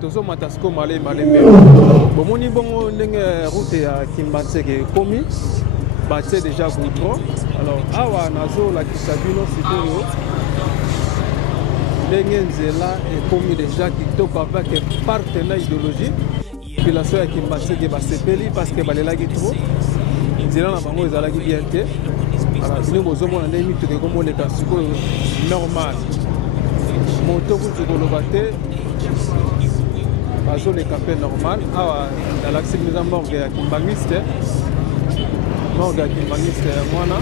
tozo matasko malé malembe bomoni bongo ndenge route ya Kimbanseke komi batie déjà goudron alors awa nazo la kisabino sikoyo ndenge nzela ekomi déjà kitoko avec partenaire idéologique population ya Kimbanseke basepeli parce que balelaki trop nzela na bango ezalaki bien te alors bino bozomona ndenge mituka ekomoleka sikoyo normal moto kutu koloba te bazo les campagnes normales dans l'accès de la morgue à Kimbangiste morgue à Kimbangiste mwana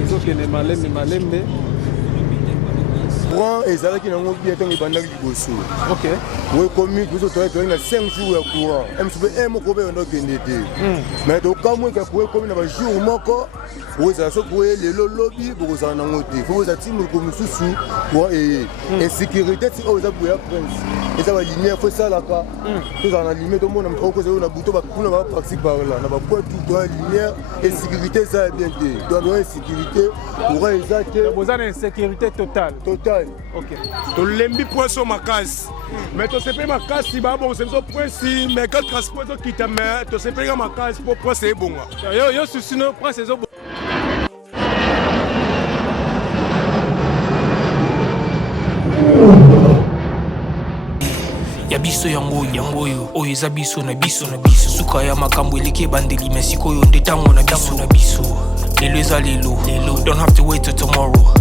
ils ont que malembe courant ezalaki nango bientôt ebandaki liboso ok oui commis biso toyaki na 5 jours ya courant msb moko mpe ondokende te mais tokamweka koye komi na bajour moko ozala soki boye lelo lobi bokozala nango te fo boza ti moloko mosusu courant eye insécurité ti oyo eza boya prince eza balumière fo esalaka tozala na lumière tomona moto okozala oyo na buto bakuna bapaxi parla na bapointu toya lumière insécurité eza ya bien te donc oya insécurité courant eza te boza na insécurité totale ok tolembi poinso makasi mais tosepeli makasi babongisa biso poinsi mais quel transport ezokita mais tosepelika makasi mpo poinsi ebonga yo susino prince ezo ya biso yango oyo eza biso na biso suka ya makambo eleki ebandeli me sikoyo nde ntango na biso lelo eza lelo don't have to wait till tomorrow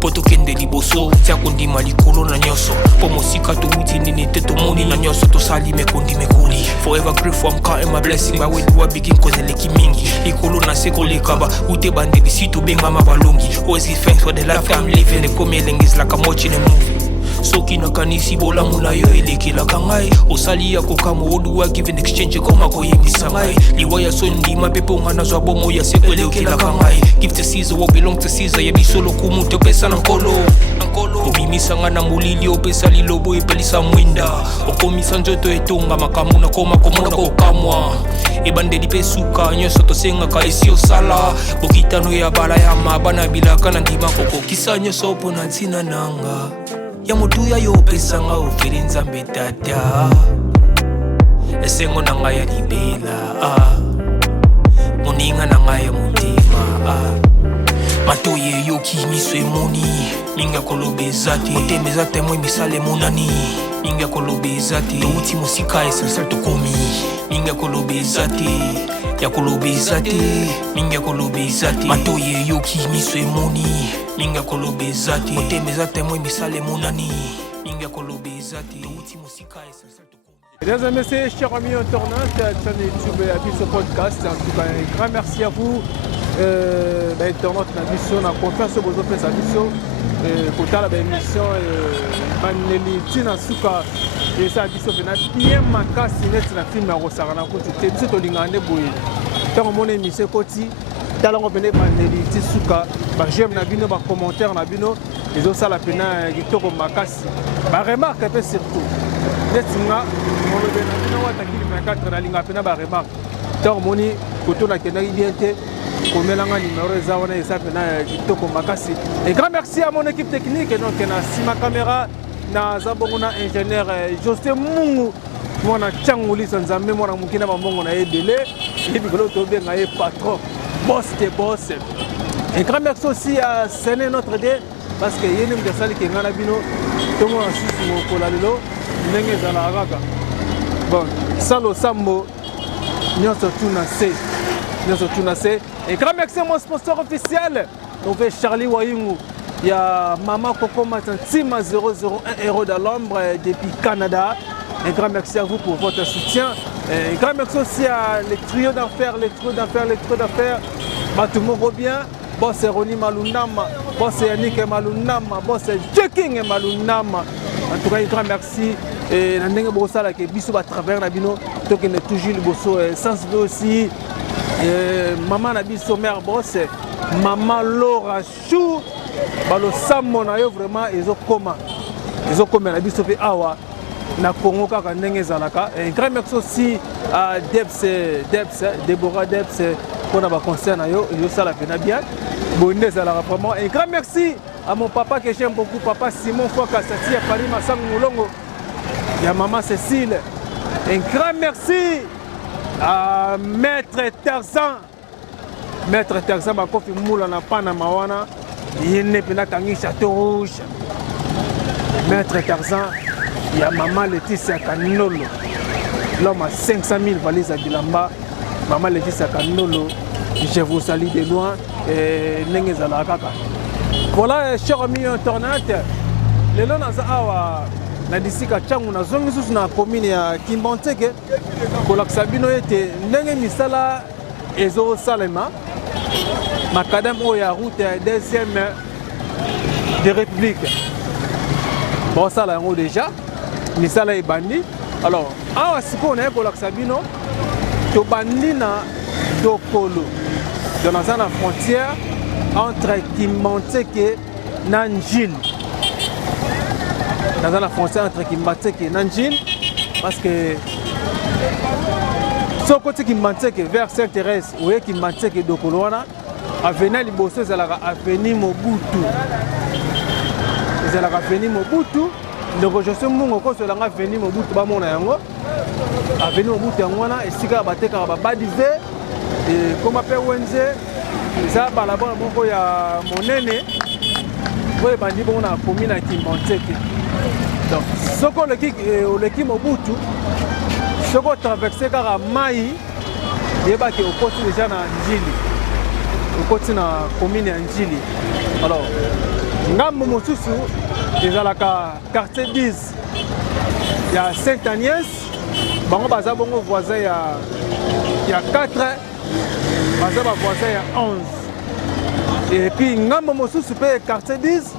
po tokende liboso tia kondima likolo na nyonso po mosika towuti nini te tomoni na nyonso tosali mekoli forever grateful I'm counting my blessing but when do I begin cause eleki mingi likolo na se koleka ba ute bandeli si tobengama balongi always give thanks for the life I'm living ekomi elengis like I'm watching a movie soki nakanisi bolamu na yo elekelaka ngai osali ya kokama oduwa given exchange ekoma koyebisa ngai liwa ya so ndima mpe mpo nga nazwa bomo ya seko elekelaka ngai give to Caesar what belong to Caesar yebiso lokumu topesa na nkolo obimisa nga na molili opesa lilobo epelisa mwinda okomisa nzoto etonga makambo nakoma komona kokamwa ebandeli mpe suka nyonso tosengaka esi osala bokitano ya bala ya mabana bilaka na ndima kokokisa nyonso mpo na ntina nanga ya motuya yo opesanga ofeli nzambe tata esengo na ngai ya libela moninga na ngai ya motema matoyi eyoki miso emoni mingi ya koloba eza te motema eza temoi misala emonani mingi ya koloba eza te touti mosika essentiel tokomi mingi ya koloba eza te ya koloba eza te mingi ya koloba eza te matoyi eyoki miso emoni mingi ya koloba eza te motema eza temoi misala emonani mingi ya koloba eza te touti mosika essentiel tokomi. Mesdames et messieurs, chers amis internautes, chaîne YouTube et à ce podcast, en tout cas un grand merci à vous. Internaute na mission, na confiance aux autres sa mission, pour la émission, Maneli Tina Suka, et ça mission fait bien makasi net na film à Rosarana côté, c'est tout l'ingane boye. Tant mon émission côté, tant on venait Maneli Tisuka, bah j'aime na bino, bah commentaire na bino, les autres ça la peine qui toko makasi, bah remarque un peu surtout. Netinga, on le venait na bino wataki le 24 na linga pena bah remarque. Tant moni koto na kenaki bien te. Komelanga numéro ezawana esape na kitoko makasi. Et grand merci à mon équipe technique donc na sima caméra na zabongo na ingénieur José Mungu mwana changuli sanzambe mwana mukina bambongo na ebele et puis l'autre benga e patron boss de boss. Et grand merci aussi à Séné notre dé parce que yene mdasali ke ngana bino tomo asusu mo kolalelo ndenge za la raka. Bon, salo sambo nyoso tuna se. Et grand merci à mon sponsor officiel, on fait Charlie Wayungu. Il y a Maman Coco Matantima 001 € de l'ombre depuis Canada. Un grand merci à vous pour votre soutien. Un grand merci aussi à les trios d'affaires, tout le monde va bien. Boss Roni Malunama, boss Yannick Malunama, boss Jeking Malunama. En tout cas, un grand merci. Et nous avons fait bisous à travers la bino. Donc, on est toujours le bosso sans aussi. Maman a dit mère boss, maman Laura Chou, balo samo na yo vraiment ils ont comme la biso fait awa na Congo kaka ndenge zalaka. Un grand merci aussi à Deborah Debs pour na ba concert na yo ça la pena bien. Bonne zalaka vraiment. Un grand merci à mon papa que j'aime beaucoup, papa Simon Foka Sati, à Paris Massang Moulongo, et à maman Cécile. Un grand merci à Maître Tarzan. Maître Tarzan, ma kofi moula na Panama wana, yene pina kangi Château Rouge. Maître Tarzan, il y a maman Laetitia Kanolo. L'homme a 500 000 valises à Bilamba. Maman Laetitia Kanolo, je vous salue de loin. Et Nengezala Kaka. Voilà, chers amis internautes, les gens na disika changu na zongi susu na commune ya Kimbanteke ko Sabino ete ndenge misala ezo salema makadam o ya route deuxième de République. Bon ça là on déjà misala e bandi. Alors awa siko na ko Sabino to bandi na Dokolo dans la frontière entre Kimbanteke et Nanjil. Dans la frontière entre Kimbanteke et Nanjil, parce que ce côté Kimbanteke vers Sainte-Thérèse, où est Kimbanteke et Dokoloana, avenue Liboso, c'est la avenue Mobutu. C'est la avenue Mobutu. Donc je suis mon sur la avenue Mobutu, avenue Mobutu, et si vous avez badivé, et comme appelle Wenze, ça va là-bas, il y a mon aîné, il y a la commune à Kimbanteke. Donc, ce qu'on l'équipe Mobutu, ce qu'on traversé par Maï, il y a des côté déjà dans Njili, au côté de la commune Njili. Alors, Ngambo Mosusu, il y a la quartier 10, il y a Sainte-Agnès, Bango Baza Bongo voisin, il y a 4, Baza voisin, il y a 11. Et puis, Ngambo Mosusu, quartier 10,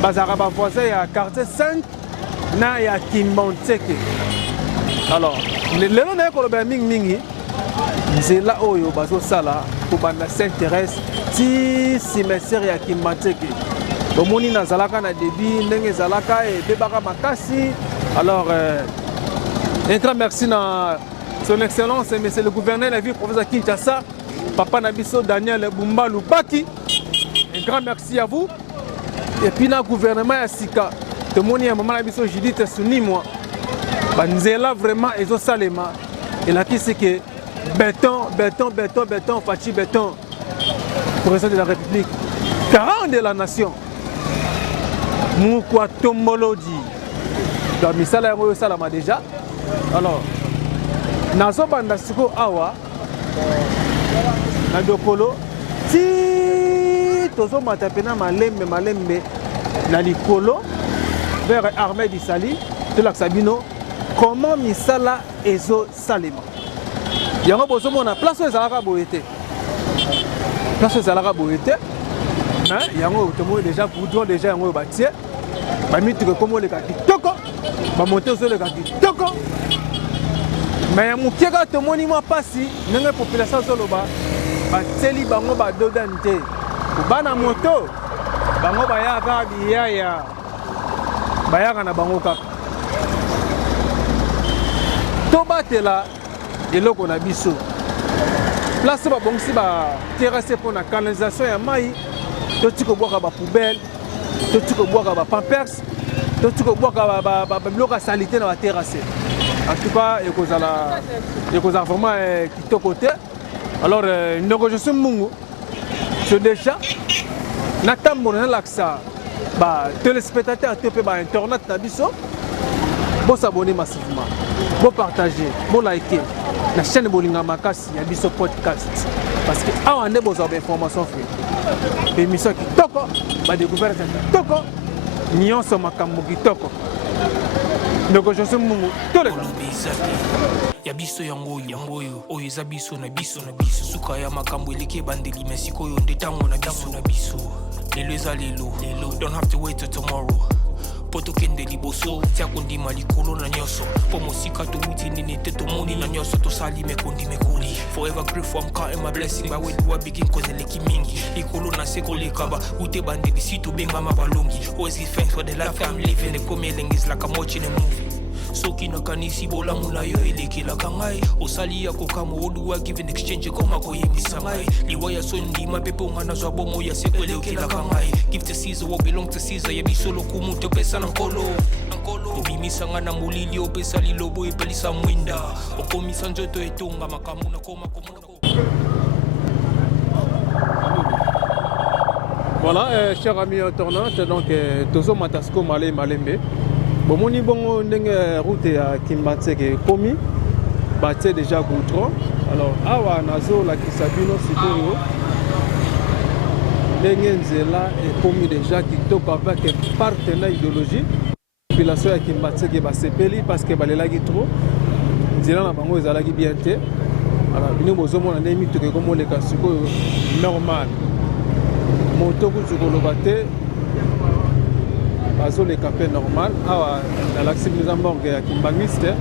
Baza voisin, il y a quartier 5. Na ya Kimbanteke. Alors, les gens qui ont mingi, c'est là où ils ont sala pour banda Sainte-Thérèse, si cimetière ya Kimbanteke. Omoni na zalaka na débit, ndenge zalaka et bebaka makasi. Alors, un grand merci à son excellence, monsieur le gouverneur de la ville, professeur Kinshasa, papa Nabiso Daniel Bumba Lubaki. Un grand merci à vous. Et puis, le gouvernement ya Sika. Tout le monde a un moment où Judith Souni, moi, Banzela vraiment, ils ont salema. Et là, qui c'est que béton, Fachi béton, président de la République, 40 de la nation. Moukwa Tombolodi. Donc, Misala Royo Salama déjà. Alors, Nazo Bandasiko Awa, Nadokolo, si Tozo Matapena Malembe, Nalikolo. Vers Armée d'Issali, de l'Axabino, comment Misala Ezo Salema. Il y a un peu de place où les Arabes. Place où les Arabes étaient. Il y a un peu déjà pour déjà un peu bâti. Mais tu comme les gars qui toquent, monter sur les gars qui toquent. Mais il y a un peu de monument passé, il y a une population sur le bas. Teli bango ba dodante. Bana moto. Bango ba ya ka biya. Bayaka na bango kaka to batela eloko na biso place ba bongisi ba terrasse pour na canalisation ya mai to tiko boka ba poubelle to tiko boka ba pampers to tiko boka ba bloka salité na ba terrasse. En tout cas ekozala vraiment kitoko te. Alors ndoko je suis mungu je déjà natambola na laksa ba téléspectateurs te pe ba internet na biso bo s'abonner massivement bo partager bo liker la chaîne Bolinga Makasi ya biso podcast parce que awa ne besoin d'information free émission qui toko ba découvrir toko nyonso makambo ki toko donc je suis mungu to le ya biso yango oyo eza biso na biso suka ya makambo eleke bandeli mesiko yo ndetango na biso lelo eza lelo don't have to wait till tomorrow poto kende liboso tia kondima likolo na nyoso po mosika to witi nini te to moni na nyoso to sali me koli forever grateful I'm counting my blessing but when do I begin cause eleki mingi likolo na seko lekaba ute bandeli si to benga mabalongi always give thanks for the life I'm living the come is like I'm watching a movie soki nakanisi bolamu na yo elekelaka ngai osali ya kokama oluwa give in exchange koma koyebisa ngai liwa ya so ndima mpe mpo nga nazwa bomo ya seko elekelaka ngai give to Caesar what belong to Caesar yebiso lokumu topesa na nkolo obimisanga na molili opesa lilobo epelisa mwinda okomisa nzoto etonga makambo na koma komona. Voilà, chers amis internautes, donc Tozo Matasko Malé Malembe. Bon, mon bon ndenge route à Kimbatseke komi, batte déjà goudron. Alors, awa nazo la kisabino sikoyo. Ndenge nzela est komi déjà kitoko avec un partenaire idéologie. Population ya Kimbatseke ba sepeli parce que balelaki trop. Nzela na bango ezalaki bien te. Alors, bino bozo mona ndemi to ke komo le kasiko normal. Moto kuzukoloba te bazo le capé normal awa na l'accès nous en morgue ya Kimbangiste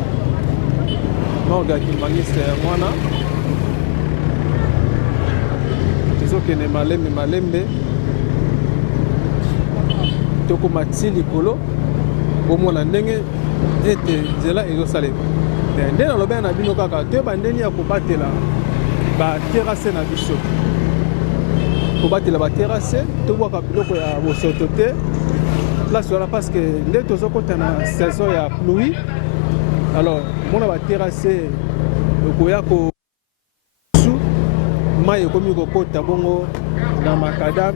mwana tezo kene malembe toko matili kolo bomona ndenge ete nzela ezosalema nde naloba na bino kaka te bandeni ya kobatela ba terrasse na biso kobatela ba terrasse to bwaka biloko ya bosoto te place voilà parce que nde tozokota na saison ya pluie alors mona ba terrasse okoya ko su mai ekomi kokota bongo na makadam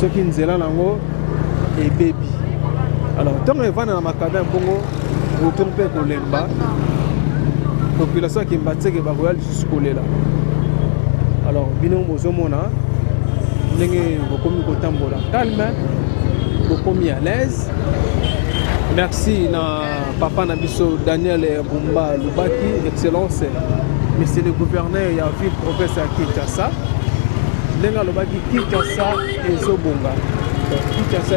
soki nzela nango ebebi alors ntongo evanda na makadam bongo okomi mpe kolemba population ya Kimbatseke bakoya lisusu kolela alors bino bozomona ndenge bokomi kotambola calme bokomi à l'aise. Merci na papa na biso Daniel Bumba Lubaki, excellence monsieur le gouverneur ya ville province ya Kinshasa. Ndenge lobaki Kinshasa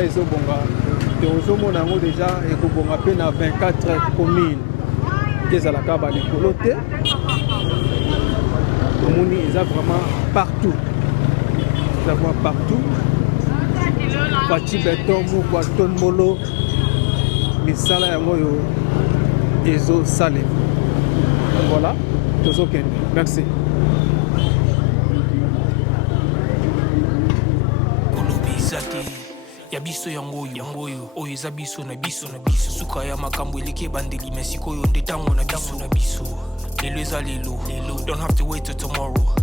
ezobonga tozomona yango déjà ekobonga mpe na 24 communes ezalaka balikolo te omoni eza vraiment partout. Partout. Pati beton mukwa ton molo misala yango yo ezo salé. Voilà, tozo kende. Merci. Kolobizate ya biso yango oyo eza biso na biso suka ya makambo eleke bandeli mesiko yo ndetango na biso lelo eza lelo don't have to wait till tomorrow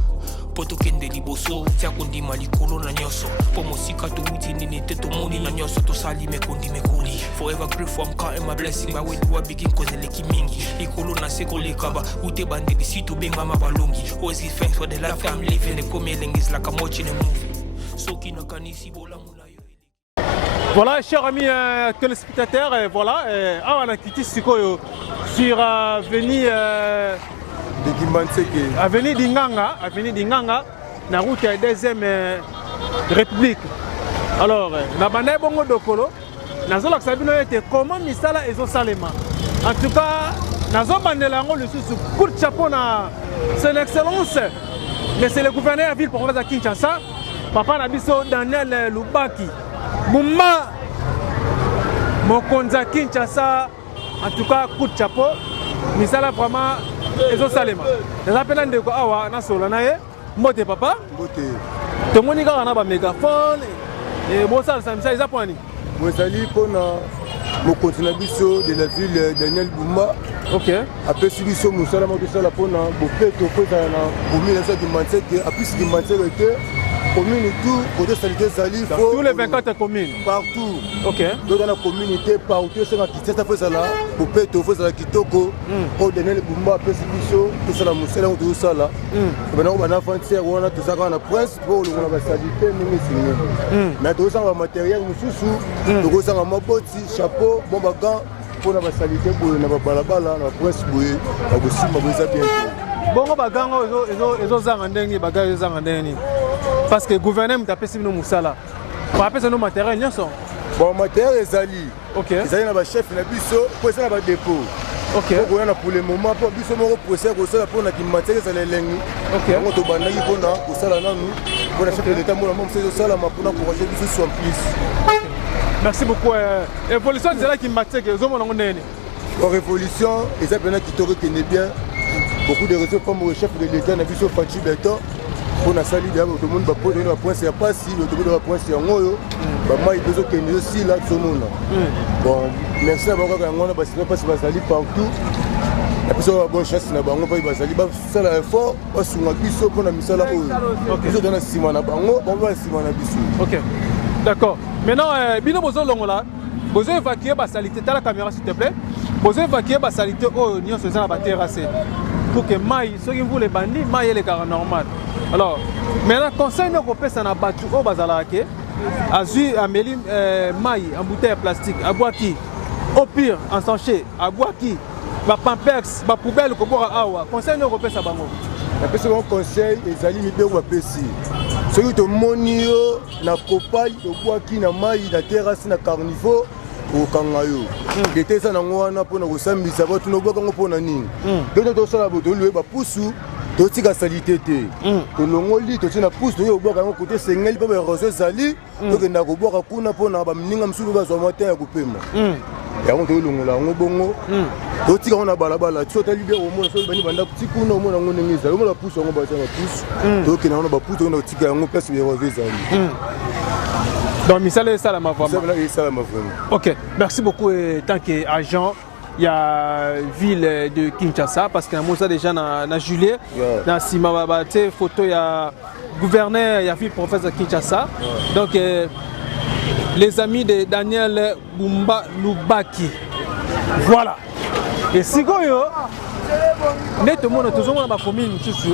poto kende liboso tia kondima likolo na nyoso po mosika to uti nini te to moni na nyoso to sali mekondi mekoli forever grateful I'm counting my blessing by when you are begin cause eleki mingi likolo na seko lekaba ute bandeli si to benga mabalongi always give thanks for the life I'm living the coming is like I'm watching a movie so kina kanisi bola mula yo. Voilà, chers amis téléspectateurs, voilà, on a quitté Sikoyo sur avenue avenue d'Inganga, na route à 2e République. Alors, na bande bongo dokolo, nazo la sabino était comment misala ezo salema. En tout cas, nazo bandela ngo le sous coup de chapeau na son excellence. Mais c'est le gouverneur de la ville pour à Kinshasa, papa na biso Daniel Lubaki. Mumma Mokonza Kinshasa, en tout cas coup de chapeau. Misala vraiment ezo salema. Les appels de awa na sola na ye, mbote papa. Mbote. To moni ka na ba mégaphone et mosala samisa eza poni. Mozali pona mokonzi na biso de la ville Daniel Bumba. OK. Après biso musala mo sala pona bopeto ko na commune ça de Manseke, après ce qui Manseke était commune tout côté salité sali tous les 24 communes partout. OK. Donc dans la communauté partout c'est la kitesa fait ça là bopeto fait ça la kitoko au Daniel Bumba après biso tout ça la musala tout ça là. Maintenant on a frontière on a tout ça on a prince pour le on a salité nous signé. Mais tout ça va matériel mususu, tout ça va maboti, chapeau, bon bagan pour la salité pour na balabala na prince boye ba kosima boza bien. Bongo bagango ezo zanga ndenge bagayo ezo zanga ndenge. Parce que le gouvernement a fait nos moussala. Pour appeler nos matériels, ils sont. Bon, matériel est ali. OK. Ils sont dans le chef, il y a biso, pour ça, il y a dépôt. OK. Pour le moment, pour biso, mon procès, pour ça, pour la matériel, c'est les lignes. OK. On te bande, pour ça, là, nous, pour la chef de l'État, pour la même chose, ça, là, pour encourager biso soit plus. Merci beaucoup. Et pour les autres, c'est là qui m'a dit que les hommes ont En révolution, et ça pendant qui qui n'est bien. Beaucoup de réseaux comme le chef de l'État, on a vu sur Fachi Beto. On a sali tout le monde va prendre un point, c'est pas si, tout le monde va prendre c'est en haut. Moi, il faut que nous aussi là, tout le monde. Bon, merci à vous, on a pas si basali partout. La personne a bonne chance, on a pas basali, ça là fort, on se met biso pour la mission là. Ils ont donné 6 mois na bango, on va 6 mois na biso. OK. D'accord. Maintenant, bino bozo longola. Vous évacuez la salité, tu as la caméra s'il te plaît. Vous évacuez la salité au Nyon se la terrasse. Pour que maille, ceux qui vous les bandits, maille les carats normal. Alors, maintenant, conseil européen, ça n'a pas tout au bazalake. Azui, amélie, maille en bouteille plastique, à boire qui? Au pire, en sachet, à boire qui? Ma pampex, ma poubelle, que boire à awa. Conseil européen, ça va moi. La personne conseil, les alliés de Wapesi. Ceux qui ont monio, na copaille, au bois qui na maille, la terrasse, na carnivore. Au Kangayo. Il était ça dans le pour nous samedi, ça va tout nous voir pour nous nini. Donc nous sommes là pour nous le poussou, tout ce qui a salité. Nous l'on lit, tout ce qui a poussé, nous voir quand côté Sengel pour recevoir sali, donc nous avons boire kuna pour nous bameninga msulu ba zo matin à couper moi. Et on te l'on là, on bongo. Tout ce qu'on a balabala, tout est libéré au monde, so bani banda petit kuna au monde on ngiza, on la pousse, on va faire la pousse. Donc nous on va pousse, on a petit gars, on place pour recevoir sali. Donc, Missale, ça la ma vraiment. Ok, merci beaucoup. Tant qu'agent, il y a la ville de Kinshasa, parce que nous avons déjà dans juillet, dans Sima, photo, il y a gouverneur, il y a ville professeur Kinshasa. Donc, les amis de Daniel Bumba Lubaki. Voilà. Et si vous avez tout le monde, tout le monde a famille, tu sais,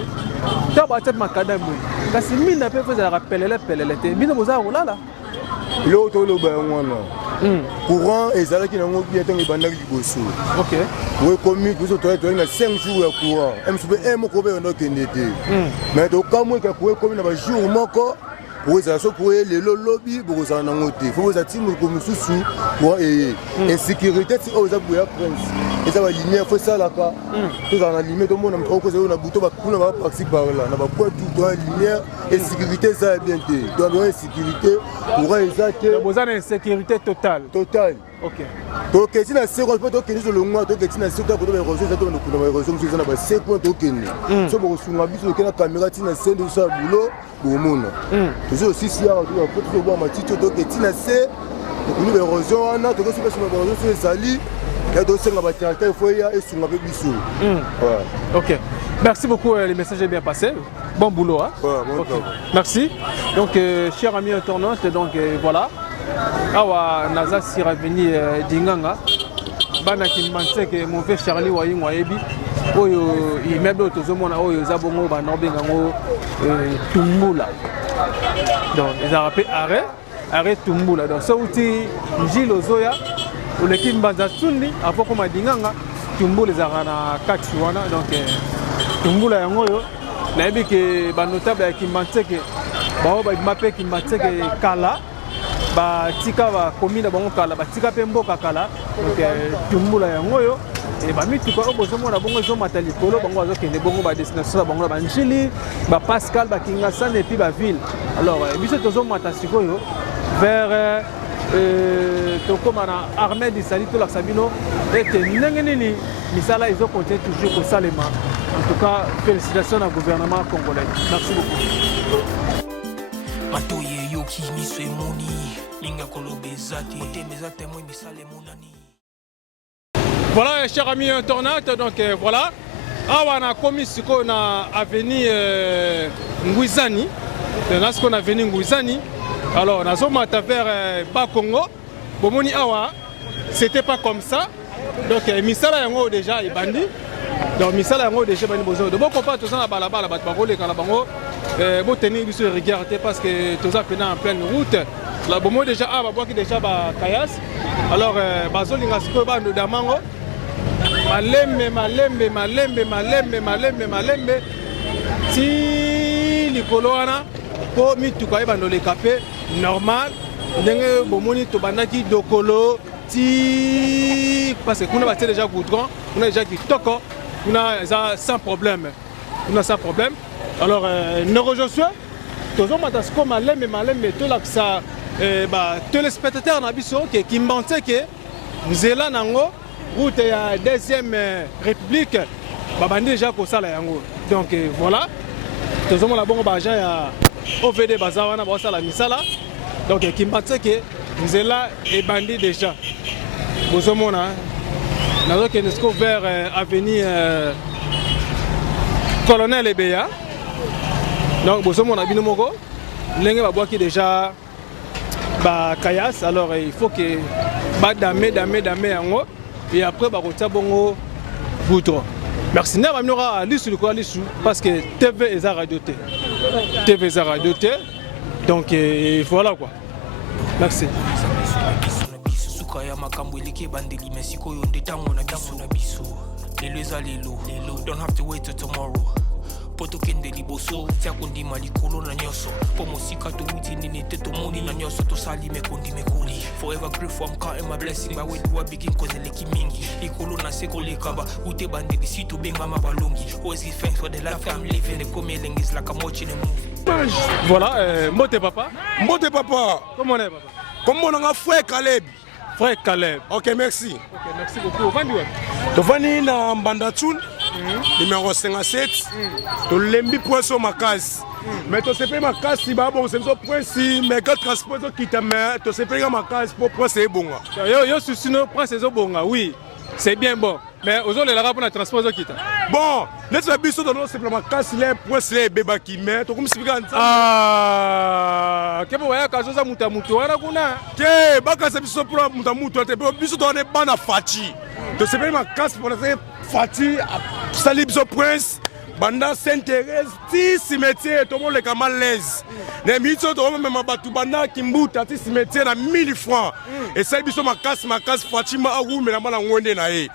tu as battu ma cadavre. Parce que mine n'a pas fait de rappeler les pelles. Mine vous a roulé là. L'autre courant et ça qui n'a pas bien été banal du bosso. Ok. Oui, comme vous avez 5 jours à courant. M1 on a mais donc quand moi qui comme un jour encore pour ça pour les lobby pour ça en côté. Faut vous attirer comme sous pour insécurité c'est aux abouya prince. Et ça va lumière faut ça là quoi. Tout dans la lumière tout le monde a cause on a bouton va participer par là. On va pas tout dans la lumière et sécurité ça bien été. Doit avoir sécurité pour exact. Besoin d'insécurité totale. Total. OK. Donc si na seconde pas donc nous le mois donc si na seconde pour réseau ça donc nous réseau nous na ba 5 points donc ni. So pour sunga biso que la caméra tina scène de ça boulot pour monde. Toujours aussi si on peut voir ma petite donc tina c'est nous réseau on a donc si pas sur réseau c'est sali. Il y a d'autres choses il faut y a et sunga biso. OK. Merci beaucoup, les messages sont bien passés. Bon boulot. Hein? Okay. Merci. Donc, chers amis internautes, donc voilà. Awa Naza Siraveni Dinganga. Bana Kimbanse que mon frère Charlie Wayi Wayebi. Oyo immeuble tozomona oyo zabongo banobengango Tumbula. Donc, ils ont rappelé arrêt Tumbula. Donc, ça outil Gilles Ozoya. Ou l'équipe Mbanza Tsundi, avant qu'on m'a Dinganga. Tumbula Zarana Kachuana. Donc, Tumbula yangoyo nayebi ke ba notable ya Kimbantseke bao ba mape Kimbantseke kala ba tika ba commune bango kala ba tika pe mboka kala donc Tumbula yangoyo et ba mitu ko bozo mona bongo zo matali kolo bango azo kende bongo ba destination bango ba Njili ba Pascal ba Kingasane et puis ba ville alors biso tozo mata sikoyo vers tokomana armée de Sali to la Sabino et nengeni misala ils ont continué toujours au Salema. En tout cas, félicitations au gouvernement congolais. Merci beaucoup. Voilà, chers amis internautes, donc voilà. On a commis ce qu'on a avenue Ngouizani. Ce qu'on a avenue Ngouizani. Alors, on a zoomé vers Bas-Congo. Bomoni Awa, c'était pas comme ça. Donc, Misala Yango déjà est bandit. Donc, Misala Yango déjà bandit. De bon compas, tout ça, la balabala, la parole, quand la bango, bon tenir sur regarder parce que tout ça pendant en pleine route. La bombe déjà a bah qui déjà bah kayas. Alors, bazoli ngasko ba no damango. Malembe. Si likoloana po mitu kwa ba no le capé normal. Ndenge bomoni to bandaki dokolo. Si parce que on a déjà goudron, on a déjà qui toko, on a ça sans problème. On a sans problème. Alors neuro Josué, toujours matasko malembe tout là que ça téléspectateur na biso qui Kimbantseke nzela nango route ya deuxième république babandi déjà kosala yango donc voilà tozomona bongo baagent ya OVD baza wana baosala misala donc Kimbatseke nzela ebandi déjà bozomona nazokende siko vers avenue Colonel Ebeya donc bozomona bino moko ndenge babwaki déjà bakayas alors il faut que badame yango et après bakotia bongo goudron merci na baminora lisu likola lisu parce que TV eza radio T TV eza radio T donc voilà quoi merci Sukaya makambo eleke bandeli mesiko yo ndetango na biso lelo eza lelo don't have to wait till tomorrow poto kende liboso tia kondima likolo na nyoso po mosika to wuti nini te to moni na nyoso to sali mekondi mekoli forever grateful I'm counting my blessing by when you begin cause eleki mingi likolo na seko lekaba ute bandeli si to benga mabalongi always give thanks for the life I'm living the coming is like I'm watching a movie. Voilà Mbote papa comment on est papa comment on a frère Caleb ok merci beaucoup tovani na Mbandatun numéro 57 tolembi poisson makasi mais tosepe makasi babo semso prince mais que transport kita mais tosepe makasi pour prince ebonga yo susino prince ezobonga oui c'est bien bon mais ozolela pour na transport kita bon let's be biso dans simplement makasi les prince les bebaki mais to kumsifika kebo waya kazoza mutu wana kuna ke bakasa biso pour mutu te biso to ne bana fachi tosepe makasi pour na Fati sali biso prince banda Sainte-Thérèse ti cimetière to le kamalaise ne mito to même batu banda kimbuta ti cimetière na 1000 francs et sali biso makasi Fatima arume na mala ngwende na ye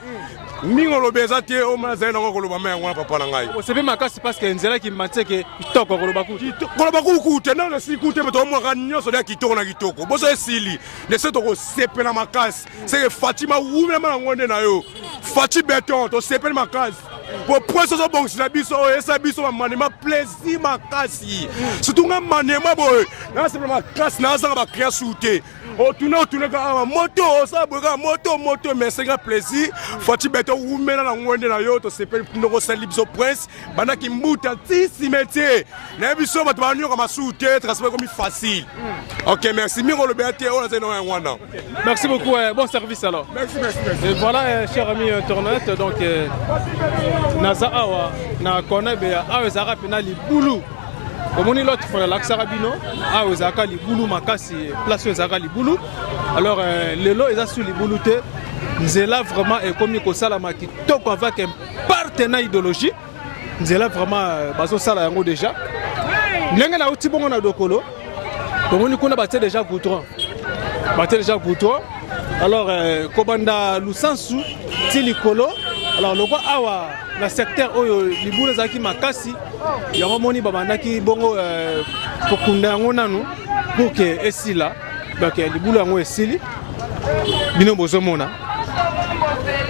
ningo lobeza te o maza na ngoko loba mengo na papa na ngai o sebe makasi parce que nzela Kimbatseke kitoko koloba ku te na si ku te beto mo ga nyoso da kitoko na kitoko boso esili ne se to ko sepe na makasi c'est Fatima arume na mala ngwende na yo Fati beton to sepe makasi pour poisson so bon na biso esa biso manema plaisir makasi surtout nga manema boy na c'est makasi na za ba créer souté o tuna ka moto sa boga moto mais c'est grand plaisir Fati beton umena na ngwende na yo to sepe ndoko sali biso prince bana kimbuta ti cimetière na biso bato ba nyoka masouté transport comme facile ok merci mi le bété on a zeno wana merci beaucoup bon service alors merci et voilà cher ami internet donc naza awa na konebe awa ezaka pena libulu omoni l'autre fois la Sarabino awa ezaka libulu makasi place ezaka libulu alors lelo eza sur libulu te nzela vraiment ekomi kosalama kitoko avec un partenaire idéologie nzela vraiment bazosala yango déjà ndenge na uti bongo na dokolo omoni kuna batie déjà goudron alors kobanda lusansu ti likolo alors loko awa na secteur oyo libulu ezalaki makasi yango moni babandaki bongo kokunda yango nanu pour que esila donc libulu yango esili bino bozomona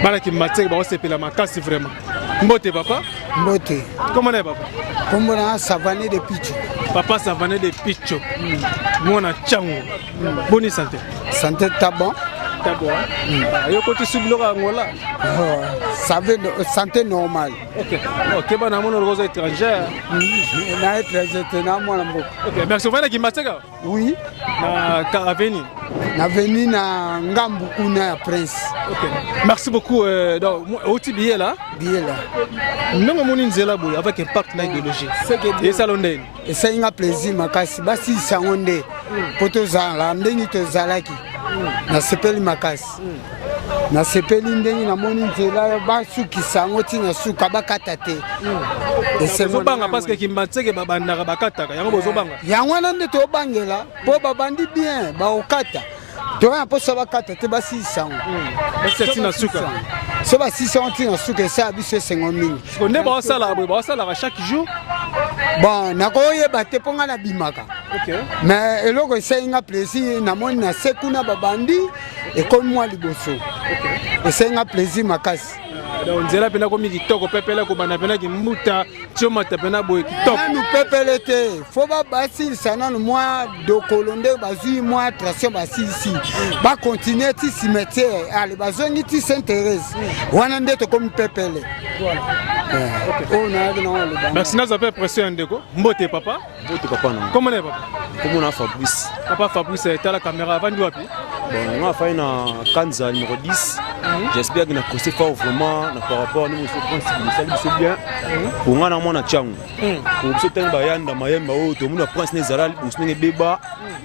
bana Kimbatseke baosepela makasi vraiment mbote papa Mbote comment est papa comme on Savané de Picho papa Savané de Picho mona chango bonne santé taban d'abord yo côté subloka ngola ça veut santé normale ok bana mono rosa étrangère na étranger na mwana mboko ok merci vana Kimbatseke oui na Caraveni na ngambu kuna ya prince ok merci beaucoup donc oti billet là ndongo moni nzela boy avec un partenaire idéologique et salonde et ça inga plaisir makasi basi sangonde poto zala ndeni to zalaki na sepeli makasi na sepeli ndeni na moni nzela basukisa yango ntina suka bakata te ezobanga parce que Kimbatseke babandaka bakataka yango bozobanga yango wana nde tobangela mpo babandi bien baokata toya mposa bakata te basisa yango ntina suka so basisa yango ntina suka esala biso esengo mingi nde baosalaka chaque jour bon nakoyeba te mpo nga nabimaka mais eloko esalinga plaisir namoni na se kuna babandi ekomi mwa liboso esalinga plaisir makasi donc nzela pena komi kitoko pepele ko bana pena ki muta tiomata pena boye kitoko nous pepele te faut ba basilisa nanu mwa dokolonde bazwi mwa attraction basilisi bacontinue ti cimetière ale bazongi ti Sainte-Thérèse wana nde tokomi pepele. Merci naza pe pression ndeko mbote papa non. Comment est papa? Comment on a Fabrice? Papa Fabrice est à la caméra vendu wapi? Bon, on a fait na Kanza numéro 10. J'espère que na procès fort vraiment par rapport à nous ce principe ça c'est bien. Pour moi na mona changu. Pour ce temps bayanda mayemba o to muna prince nezala usnenge beba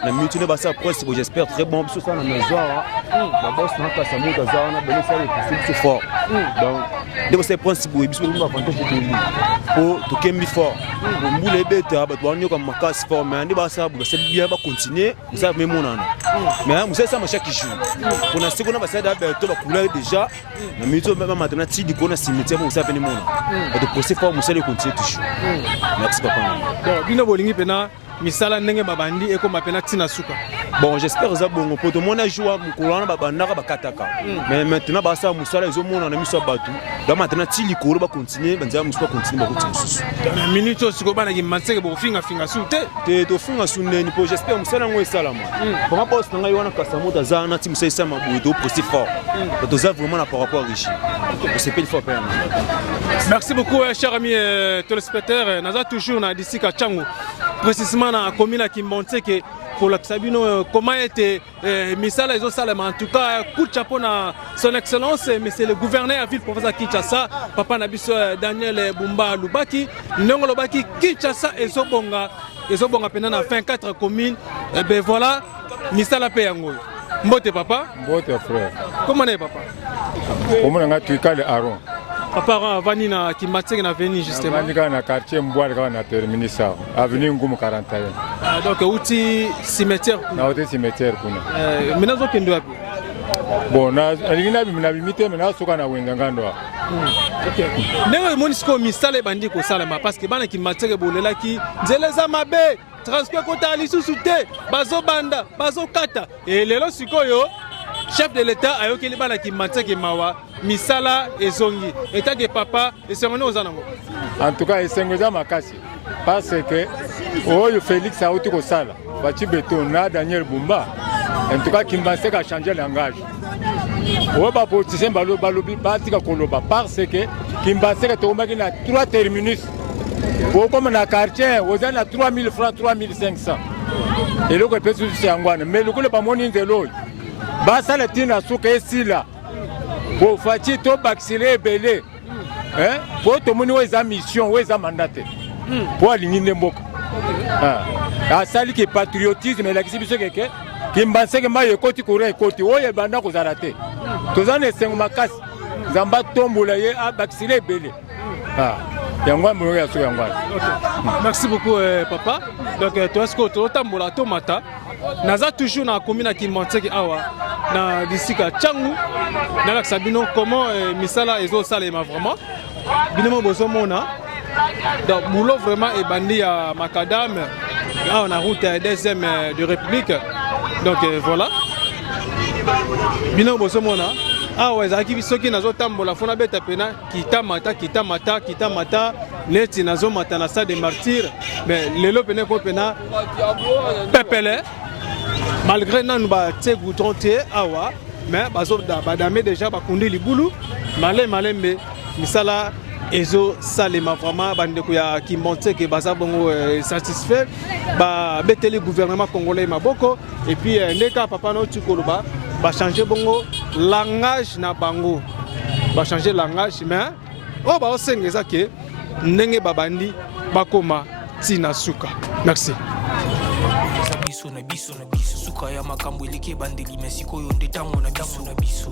na mitune ba ça prince j'espère très bon parce que ça na mazoa. La boss na ka samu ka za na bele ça c'est fort. Donc de ce principe biso nous avantage de lui. Pour to kembi fort. Pour mbule beta ba to comme makas fort mais andi ba ça c'est bien ba continuer ça même mon mais vous savez ça chaque jour pour na siko na ba ça da to ba couleur déjà na mito même maintenant ti di kona cimetière vous savez mon ba to procès fort vous allez continuer toujours. Merci papa. Donc bino bolingi pena misala ndenge babandi eko mapena tina suka. Bon j'espère ça bon pour tout le monde a joué mukolana babanda ka bakataka mais maintenant ba ça musala ezo mona na miso batu donc maintenant ti likolo ba continuer banza muso continuer ba continuer na minute siko bana ki manseke bo finga sute te to finga sunne ni po j'espère musala ngo esala mo pour ma poste ngai wana kasamuta za na ti musala sama bodo procès fort to za vraiment na par rapport à Richi c'est pas il faut faire. Merci beaucoup cher ami téléspectateurs naza toujours na d'ici ka Changu précisément na commune qui monte que pour la Sabino comment était misala ezo salama en tout cas coup de chapeau na son excellence monsieur le gouverneur à ville professeur Kinshasa papa na biso Daniel Bumba Lubaki ndongo lobaki Kinshasa ezo bonga pena na 24 communes et ben voilà misala pe yango mbote papa mbote frère comment est papa comment nga tuikale aron papa vani na Kimateke na veni justement vani na quartier Mbwali na terminer ça avenue Ngumu 41 donc outi cimetière na outi cimetière kuna menazo kendo wapi bon na alingina bimina bimite mena soka na wenga ngando OK ndenge monisiko misale bandi ko salama parce que bana Kimateke bolelaki nzeleza mabe transport kota lisusu te bazo banda bazo kata et lelo sikoyo chef de l'état ayokeli bana Kimateke mawa misala ezongi état que papa esengoni ozanango en tout cas esengeza makasi parce que oyo Félix auti ko sala bachi beton na Daniel Bumba en tout cas Kimateke a changé langage o ba politicien balobi batika koloba parce que Kimateke to maki na 3 terminus o comme na quartier ozana 3000 francs 3500 et le ko pesu siangwana mais le ko le ba moni nzelo ba sala tina suka esila pour faci to baxile belé hein pour to moni weza mission weza mandate pour aligner mboka ah sali ki patriotisme la kisibiso keke Kimateke maye koti kure koti oye banda ko zarate to zane sengo makasi zamba tombola ye a baxile belé ah yangwa mo ya so yangwa. Merci beaucoup papa donc toi est-ce que to tambola to mata naza toujours na commune Kimateke awa na disika Changu na la Sabino comment misala ezo salema vraiment binemo bozo mona donc boulot vraiment et bandi à macadam là on a route deuxième de République donc voilà binemo bozo mona awa ezaki bisoki nazo tambola fona beta pena kitamata neti nazo mata na stade des martyrs mais lelo pena ko pena pepele malgré nanu ba te goudron te awa mais bazo badame déjà bakundi libulu malembe misala ezo salema vraiment bandeko ya Kimateke baza bongo satisfait ba beteli gouvernement congolais maboko et puis ndeka papa no tukoloba ba changer bongo langage na bango ba changer langage mais o ba osengeza ke ndenge babandi bakoma tina suka. Merci. biso suka ya makambo eleke bandeli mesiko yo ndetango na biso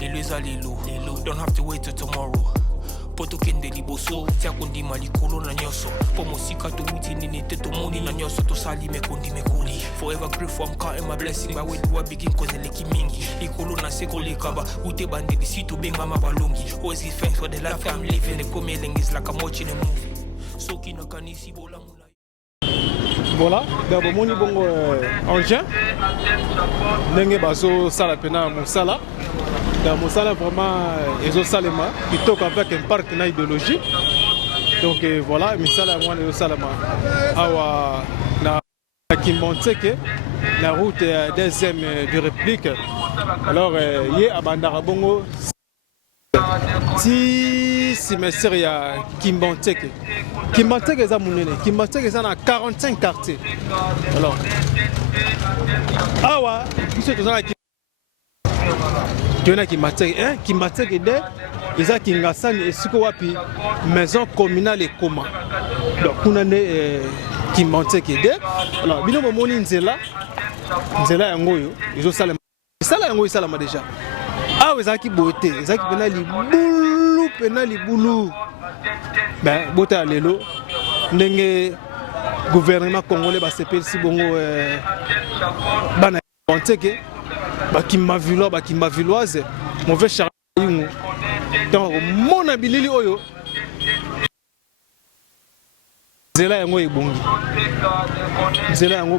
lelo eza lelo don't have to wait till tomorrow poto kende liboso tia kondima likolo na nyoso po mosika to wuti nini te to moni na nyoso to sali mekondi mekoli forever grateful I'm counting my blessing by way do I begin cause eleki mingi likolo na seko lekaba ute bandeli si to benga mabalongi always give thanks for the life I'm living the coming is like I'm watching a movie so kina kanisi bola. Voilà, d'abord moni bongo engin ndenge bazo sala pena mosala dans mon salaire vraiment Ezo Salema qui toque avec un partenaire idéologie. Donc voilà, mais ça là moi Ezo Salema. Awa na Kimbanteke la route deuxième de réplique. Alors hier à Bandarabongo si semestre ya Kimbanteke. Kimbanteke eza munene. Kimbanteke eza na 45 quartiers. Alors awa biso tozana Kiona Kimbanteke Kimbanteke de eza Kingasani esiko wapi maison communale ekoma. Donc kuna ne Kimbanteke de. Alors bino momoni nzela yango yo ezo sala yango esalama déjà. Ah ezaki beauté ezaki pena libulu ben bota lelo ndenge gouvernement congolais ba sepelisi bongo bana Kimbanteke bakima villoise mauvais charlingo donc mona bilili oyo nzela yango ebongi nzela yango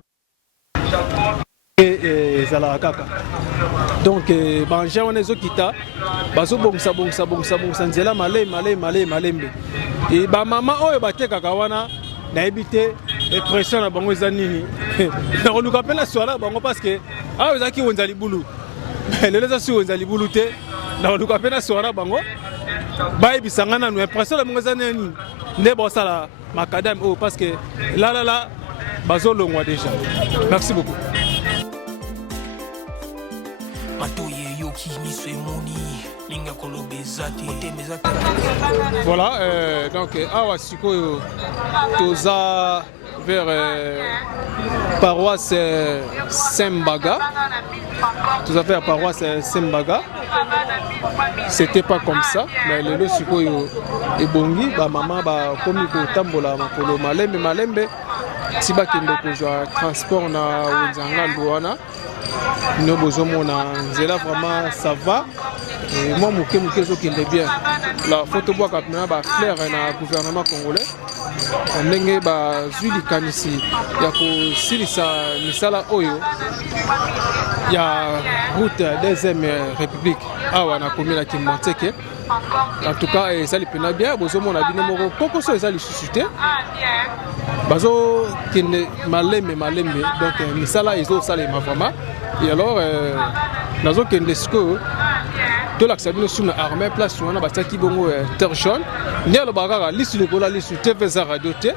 ezalaka kaka donc banja wana ezokita bazobongisa nzela malembe e bamama oyo batekaka wana nayebi te pression na bango eza nini nakoluka mpe na swala bango parce que awa ezalaki wenza libulu lelo eza si wenza libulu te nakoluka mpe na swala bango bayebisanga nanu impression na bango eza nini nde bosala makadame oyo parce que la bazolongwa déjà. Merci beaucoup. Voilà, donc awa sikoyo toza vers paroisse Sembaga. Toza vers paroisse Sembaga. C'était pas comme ça, mais le sikoyo ebongi ba mama ba komi ko tambola makolo malembe tiba kende kozwa transport na Wenzanga Luana. Nous bozomona nzela vraiment ça va et moi moke qui est bien la photo bois kapena ba clair na gouvernement congolais ndenge ba zuli kanisi ya ko silisa misala oyo ya route deuxième république awa na commune ya Kimbanteke. En tout cas ça li pena bien bozomona bino moko kokoso eza li suscité bazo kende malembe donc misala ezo salema vraiment. Et alors, nazo kendesko, tout l'accès sur l'armée place on a bataki bongo terre jaune. Ni le bagara liste le gola liste TV radio te.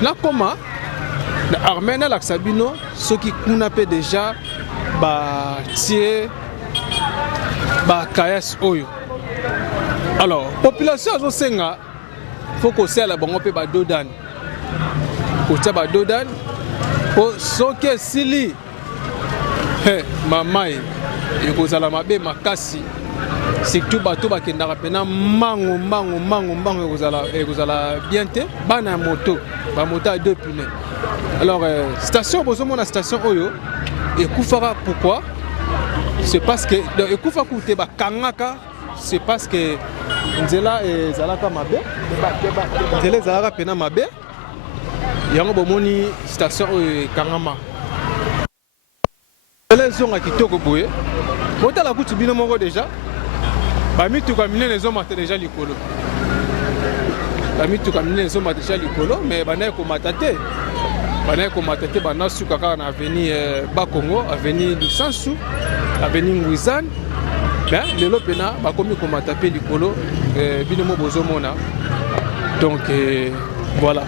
Na koma l'armée na l'accès bino ce qui kunape déjà ba tie ba kayas oyo. Alors population zo senga faut ko sala bango pe ba dodan. Ko tia ba dodan po soke sili mamai ekozala mabe makasi surtout bato bakendaka pena mango ekozala bien te bana moto bamoto à deux pneus. Alors station bozomona station oyo ekufaka pourquoi c'est parce que ekufa kute bakangaka c'est parce que nzela ezalaka mabe nzela ezalaka pena mabe yango bomoni station oyo ekangama. Les gens qui toquent boye, quand la coupe bino mongo déjà, bami tout comme les hommes ont déjà l'icolo. Bami tout comme les hommes ont déjà l'icolo, mais banaye komatate, bana sukaka na avenue Bakongo, avenue Lusansu, avenue Ngwizane, ben le lopena bakomi komatape l'icolo, bino mo bozomona. Donc voilà.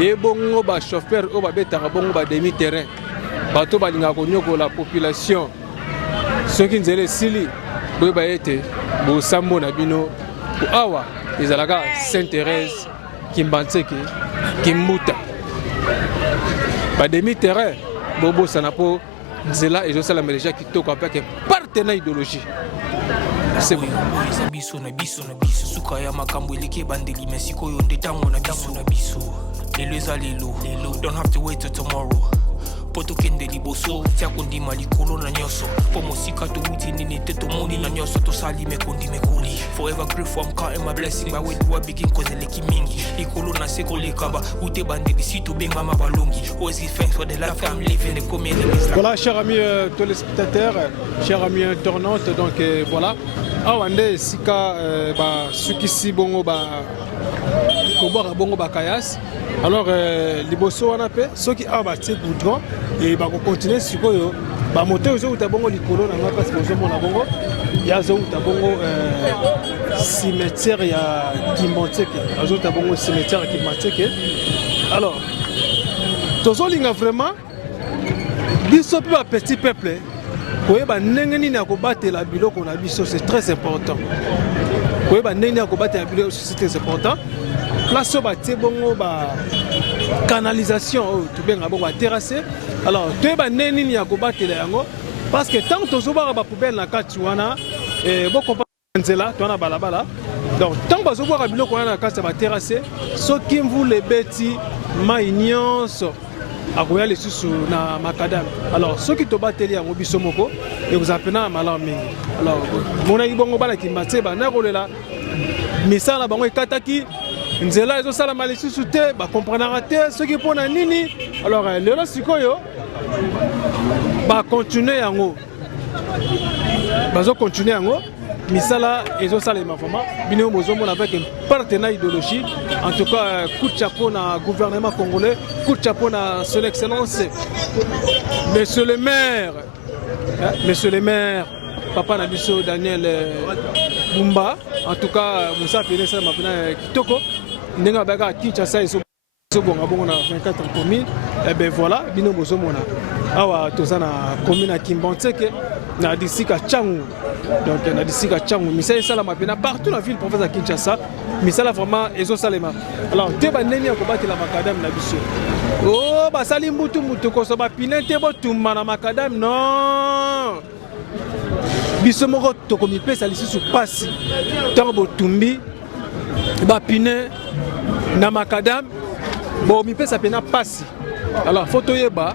Et bongo ba chauffeur o ba betara bongo ba demi terrain. Bato balinga konyoko la population ceux qui nzele sili boye baete bo sambo na bino ko awa ezalaka Sainte-Thérèse Kimbanteke Kimbuta ba demi terrain bobo sanapo nzela ezosala déjà kitoko avec partenaire idéologie. C'est bon. Biso na biso suka ya makambo eleke bandeli mesiko yo ndetango na biso lelo eza lelo don't have to wait till tomorrow. po tokende liboso tia kondima likolo na nyonso po mosika towuti nini te tomoni na nyonso tosali mekondi mekoli forever grateful I'm counting my blessing by way do I begin cause eleki mingi likolo na se kolekaba ute bandeli si tobengama balongi always give thanks for the life I'm living the combien de Voilà, chers amis téléspectateurs, chers amis internautes, donc voilà. Awande sika sukisi bongo kobara bongo bakayas. Alors liboso wana pe soki aba tie goudron et ba continuer sikoyo ba moteur zo uta bongo likolo na ngaka sibozo mona bongo ya zo uta bongo cimetière ya Kimbanteke. Azo uta bongo cimetière ya Kimbanteke. Alors tozo linga vraiment biso pe ba petit peuple koyeba ndenge nini ya kobatela biloko na biso c'est très important. Koyeba ndenge ya kobatela biloko c'est très important. Place ba tie bongo ba canalisation to benga bongo terrasse. Alors toyeba ndenge nini ya kobatela yango parce que tant tozoba ba poubelle na kati wana boko nzela to na balabala. Donc tant bazoba biloko wana na kati ba terrasse soki mvule beti mai nyonso akoya lisusu na makadam. Alors ceux qui tobateli yango biso moko et vous appelez na malamu mingi. Alors mona ibongo bala kimbatse ba na kolela misala bango ekataki nzela ezo sala malisusu te ba comprendre te ceux qui pona nini. Alors lelo sikoyo ba continuer yango bazo continuer yango misala ezo sala vraiment bino mozomona avec un partenaire idéologie. En tout cas coup de chapeau na gouvernement congolais, coup de chapeau na son excellence monsieur le maire papa nabiso Daniel Bumba. En tout cas Moussa Pene ça mapena kitoko ndenga baka Kinshasa eso bonga bongo na 24 communes. Et ben voilà bino mozomona awa tozana commune à Kimbanteke na disika Changu. Donc na disika Changu misala sala mapena partout dans la ville province à Kinshasa misala vraiment ezo salema. Alors te baneni ya kobati la makadam na biso oh basali mutu ko so ba pinete bo tumba na makadam non biso moko to komi pesa lisusu pasi tango bo tumbi ba pine na makadam bo mi pesa pena pasi. Alors photo yeba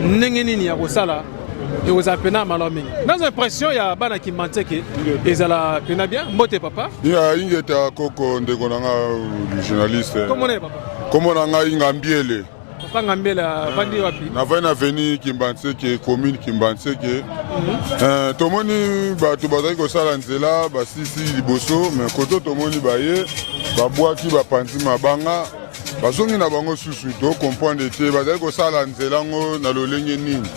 ndenge nini ya kosala et vous appelez malami. Dans l'impression, il y a bana qui Kimbanteke et ça la peine bien. Mbote papa. Il y a une koko ndekonanga journaliste. Comment est papa? Comment on a Ngambiele? Papa Ngambiele bandi wapi? Na va na veni Kimbanteke commune Kimbanteke. Tomoni ba to bazali ko sala nzela ba sisi liboso mais koto tomoni ba ye ba boaki ba panzi mabanga. Bazongi na bango susu to comprendre te bazali ko sala nzela ngo na lolenge nini.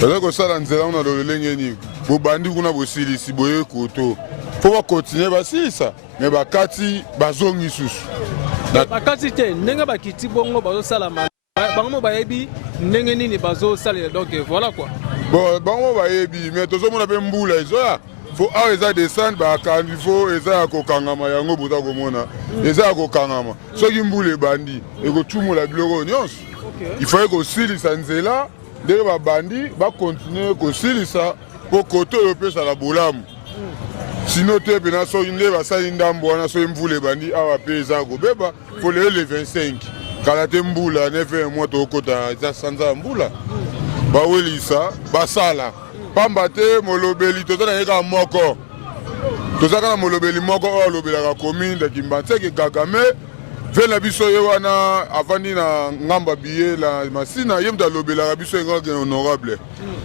Bazali kosala nzela na lolenge nini bobandi kuna bosilisi boye koto po bakontinue basilisa me bakati bazongi susu bakati te ndenge bakiti bongo bazosala bango bayebi ndenge nini bazosalela. Donc voilà quoi. Bon bango bayebi mais tozomona mpe mbula ezoya fo awa eza descendre bakanivo eza ya kokangama yango boza komona eza ya kokangama soki mbula ebandi ekotumula biloko nyonso il faut kosilisa nzela ndenge babandi bakontinue kosilisa po koto oyo opesala bolamu sino te pena soki nde basali ndambo wana soki mvula ebandi awa mpe eza kobeba fo lelo le 25 kala te mbula nefe mwa tokota eza sanza ya mbula bawelisa basala pamba te molobeli toza na ye kaka moko toza kaka molobeli moko oyo alobelaka commune de Kimbanteke Kagame ve na biso ye wana avandi na ngamba biye la masina ye mta alobelaka biso engaki honorable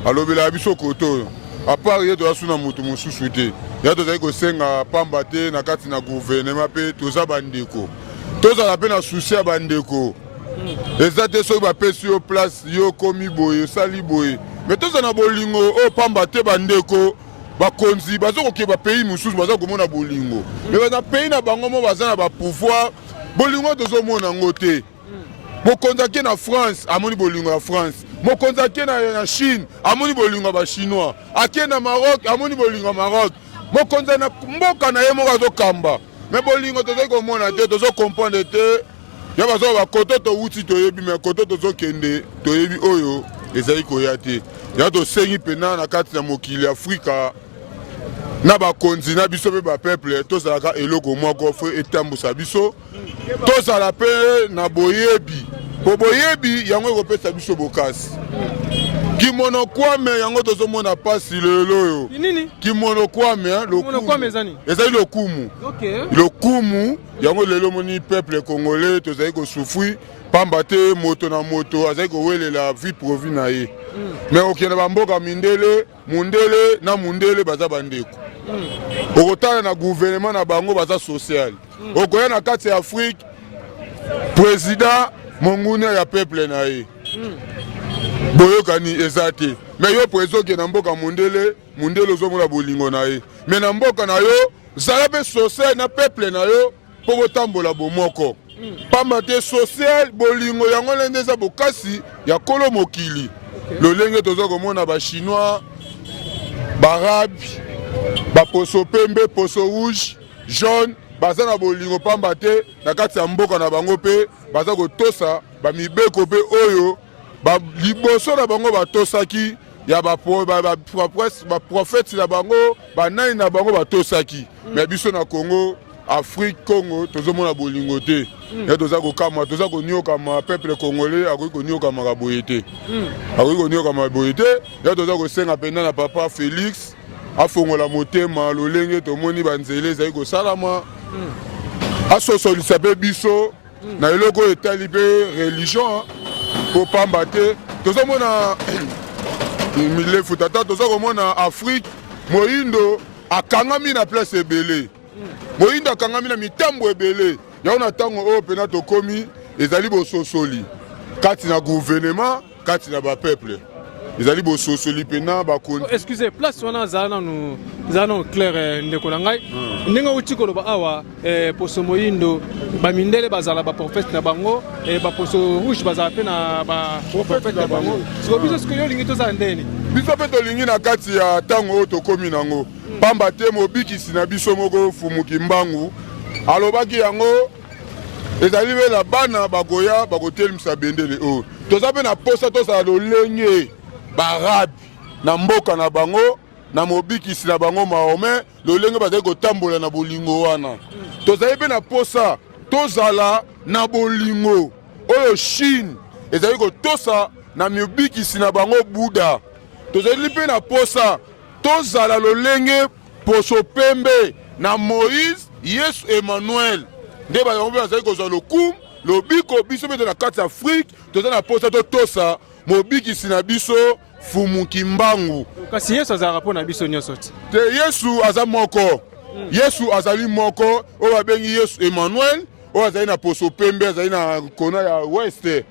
alobelaka biso koto à part ye toza suna moto mosusu te ya tozali kosenga pamba te na kati na gouvernement mpe toza bandeko tozala mpe na susi ya bandeko eza te soki bapesi yo place yo komi boye osali boye me tozala na bolingo oyo pamba te bandeko bakonzi baza koke bapays mosusu baza komona bolingo me baza pays na bango mo baza na bapouvoir bolingo tozomona yango te. Mokonzi ake na France amoni bolingo ya France, mokonzi ake na Chine amoni bolingo ya bachinois, ake na Maroc amoni bolingo ya Maroc, mokonzi na mboka na ye moko azokamba me bolingo tozali komona te tozokomprendre te ya bazo bakoto towuti toyebi me koto tozokende toyebi oyo ezali koya te ya tosengi mpena na kati na mokili Afrika na bakonzi na biso mpe bapeuple tozalaka eloko moko fo etambusa biso tozala mpe na boyebi po boyebi yango ekopesa biso bokasi kimono kwame yango tozomona pasi lelo oyo kimono kwame ezali lokumu lokumu yango lelo moni peuple congolais tozali kosufri pamba te moto na moto azali kowelela vie provi na ye mais okende bamboka mindele mundele na mundele baza bandeko okotala na gouvernement na bango baza social okoya na kati ya Afrique président monguna ya peuple na ye boyokani eza te mais yo prezo ke na mboka mundele mundele ozomona bolingo na ye mais na mboka na yo zala mpe social na peuple na yo mpo botambola bomoko pamba te social bolingo yango lende eza bokasi ya kolo mokili lolenge toza komona bachinois barabe baposo pembe poso rouge jaune baza na bolingo pamba te na kati ya mboka na bango mpe baza kotosa bamibeko mpe oyo liboso na bango batosaki ya baprofete na bango banani na bango batosaki mais biso na Congo Afrique Congo tozomona bolingo te ya toza kokama toza koniokama peuple congolais akoki koniokama boye te akoki koniokama boye te ya toza kosenga mpena na papa Félix afongola motema lolenge tomoni banzele ezali kosalama asosolisa mpe biso na eloko etali mpe religion po pamba te tozomona milefu tata toza komona Afrique moyindo akangami na place ebele moyindo akangami na mitambo ebele yango na ntango oyo mpena tokomi ezali bososoli kati na gouvernement kati na bapeuple ezali bososoli mpena bakoni excusez place wana zala nanu claire ndeko na ngai ndenge uti koloba awa poso moyindo bamindele bazala baprofete na bango baposo rouge bazala mpe na baprofete na bango siko biso siko yo olingi tozala ndeni biso mpe tolingi na kati ya ntango oyo tokomi nango pamba te mobikisi na biso moko fumuki mbangu alobaki yango ezali mpe na bana bakoya bakotelemisa bendele oyo toza mpe na posa tozala lolenge barabi na mboka na bango na mobikisi na bango Mahome lolenge bazali kotambola na bolingo wana tozali mpe na posa tozala na bolingo oyo Chine ezali kotosa na mobikisi na bango Buddha tozali mpe na posa tozala lolenge poso pembe na Moïse Yesu Emmanuel nde bango mpe bazali kozwa lokumu lobiko biso mpe na kati ya Afrique toza na posa totosa mobikisi na biso fumuki mbangu kasi Yesu azalaka mpo na biso nyonso te Yesu aza moko Yesu azali moko oyo babengi Yesu Emmanuel oyo azali na poso pembe azali na kona ya weste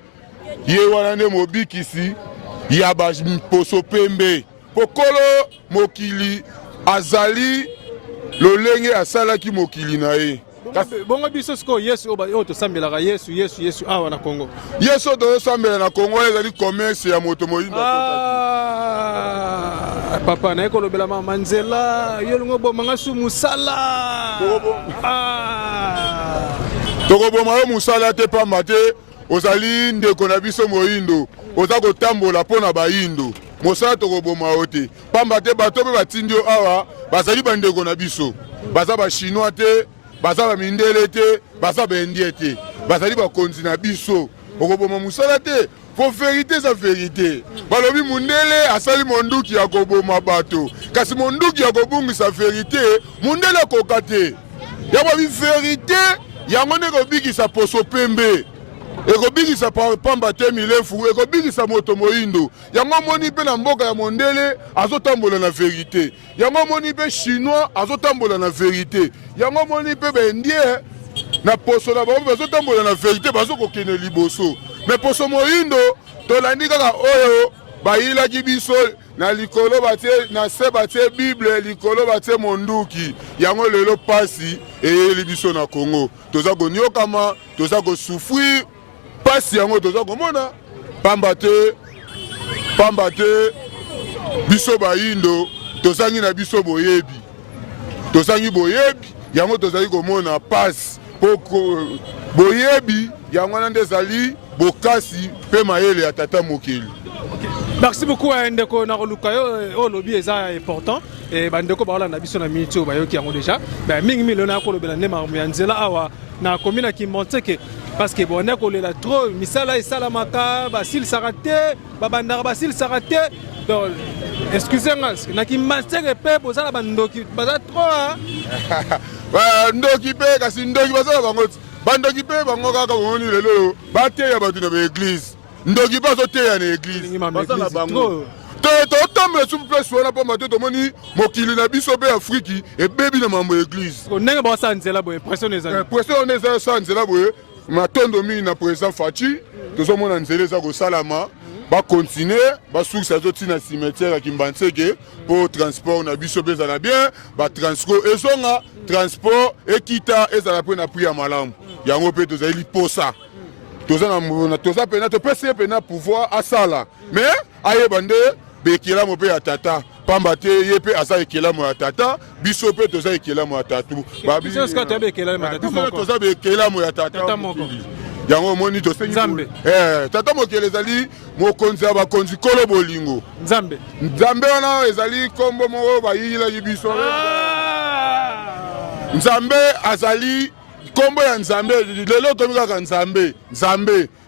ye wana nde mobikisi ya baposo pembe pokolo mokili azali lolenge asalaki mokili na ye bongo biso sikoyo Yesu oyo tosambelaka Yesu awa na Congo Yesu tozosambela na Congo ezali commerce ya moto moyindo papa naye kolobela mama nzela yo lingo bomanga su musala tokoboma yo musala te pamba te ozali ndeko na biso moyindo oza kotambola mpo na bayindo mosala tokoboma yo te pamba te bato mpe batindi yo awa bazali bandeko na biso baza bachinois te baza bamindele te baza baindien te bazali bakonzi na biso okoboma musala te po verité eza verité balobi mundele asali monduki ya koboma bato kasi monduki ya kobungisa verité mundele akoka te yango bi verité yango nde ekobikisa poso pembe ekobikisa pamba te milefu ekobikisa moto moyindo yango moni mpe na mboka ya mondele azotambola na verité yango moni mpe chinois azotambola na verité yango moni mpe baindien na poso na bango bazotambola na verité bazokokende liboso me poso moyindo tolandi kaka oyo bayilaki biso na likolo batie na se batie bible likolo batie monduki yango lelo pasi eyeli biso na Congo toza koniokama toza kosufrir pasi yango toza komona pamba te biso bayindo tozangi na biso boyebi yango tozali komona pasi poko boyebi yango wana nde ezali bokasi mpe mayele ya tata mokili. Merci beaucoup ndeko na koluka yo lobi eza important et bandeko baola na biso na minute bayoki yango déjà ba mingi milona ko lobela ne mamu ya nzela awa na commune ya Kimbanteke parce que bon ko lela trop misala esalamaka basil sarate babandaka basil sarate donc excusez-moi na Kimbanteke pe bozala bandoki baza trop ndoki pe kasi ndoki bazala bango bandoki pe bango kaka boni lelo bateya bato na baeglise ndoki bazoteya na eglise bazala bango totambola sur place wana mpo mato tomoni mokili na biso mpe afriki ebebi na mambo ya eglise ndenge baosala nzela boye pression wana eza esala nzela boye matondo mingi na président Fachi tozomona nzela eza kosalama bakontinue basursa azotina cimetière ya Kimbanteke mpo transport na biso mpe ezala bien batransport ezonga transport ekita ezala mpe na prix ya malamu yango mpe tozali liposa toza pena topesi ye pena pouvoir asala mais ayeba nde bekelamo mpe ya tata pamba te ye mpe aza ekelamo ya tata biso mpe toza ekelamo ya tatu toza bekelamo ya tata yango omoni tosengi tata mokili ezali mokonzi ya bakonzi kolo bolingo nzambe wana ezali nkombo moko bayilaki biso nzambe azali nkombo ya nzambe lelo tomi kaka nzambe